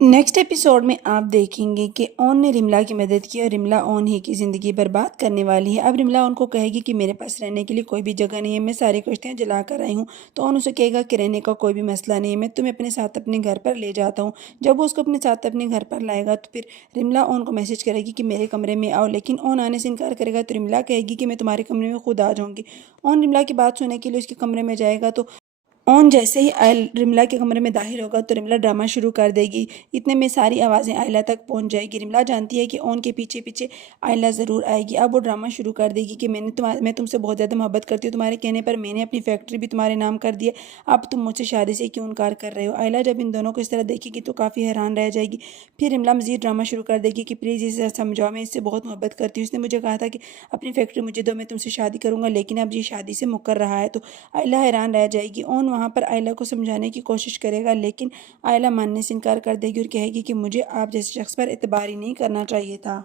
Next episode में आप देखेंगे कि ओन ने रिमला की मदद की और रिमला ओन ही की ज़िंदगी बर्बाद करने वाली है। अब रिमला उनको कहेगी कि मेरे पास रहने के लिए कोई भी जगह नहीं है, मैं सारी कश्तियाँ जला कर आई हूँ। तो ओन उसे कहेगा कि रहने का कोई भी मसला नहीं है, मैं तुम्हें अपने साथ अपने घर पर ले जाता हूँ। जब वो उसको अपने साथ अपने घर पर लाएगा तो फिर रिमला ओन को मैसेज करेगी कि मेरे कमरे में आओ, लेकिन ओन आने से इनकार करेगा। तो रिमला कहेगी कि मैं तुम्हारे कमरे में खुद आ जाऊँगी। ओन रिमला की बात सुनने के लिए उसके कमरे में जाएगा तो ओन जैसे ही आयल रिमला के कमरे में दाखिल होगा तो रिमला ड्रामा शुरू कर देगी। इतने में सारी आवाज़ें आयला तक पहुंच जाएगी। रिमला जानती है कि ओन के पीछे पीछे आयला ज़रूर आएगी। अब वो ड्रामा शुरू कर देगी कि मैं तुमसे बहुत ज़्यादा मोहब्बत करती हूँ, तुम्हारे कहने पर मैंने अपनी फैक्ट्री भी तुम्हारे नाम कर दी है, अब तुम मुझसे शादी से क्यों इनकार कर रहे हो। आयला जब इन दोनों को इस तरह देखेगी तो काफ़ी हैरान रह जाएगी। फिर रिमला मज़ीद ड्रामा शुरू कर देगी कि प्लीज़ इसे समझाओ, मैं इससे बहुत मोहब्बत करती हूँ, इसने मुझे कहा था कि अपनी फैक्ट्री मुझे दो, मैं तुमसे शादी करूँगा, लेकिन अब ये शादी से मुकर रहा है। तो आयला हैरान रह जाएगी। ओन वहाँ पर आयला को समझाने की कोशिश करेगा, लेकिन आयला मानने से इनकार कर देगी और कहेगी कि मुझे आप जैसे शख्स पर एतबार ही नहीं करना चाहिए था।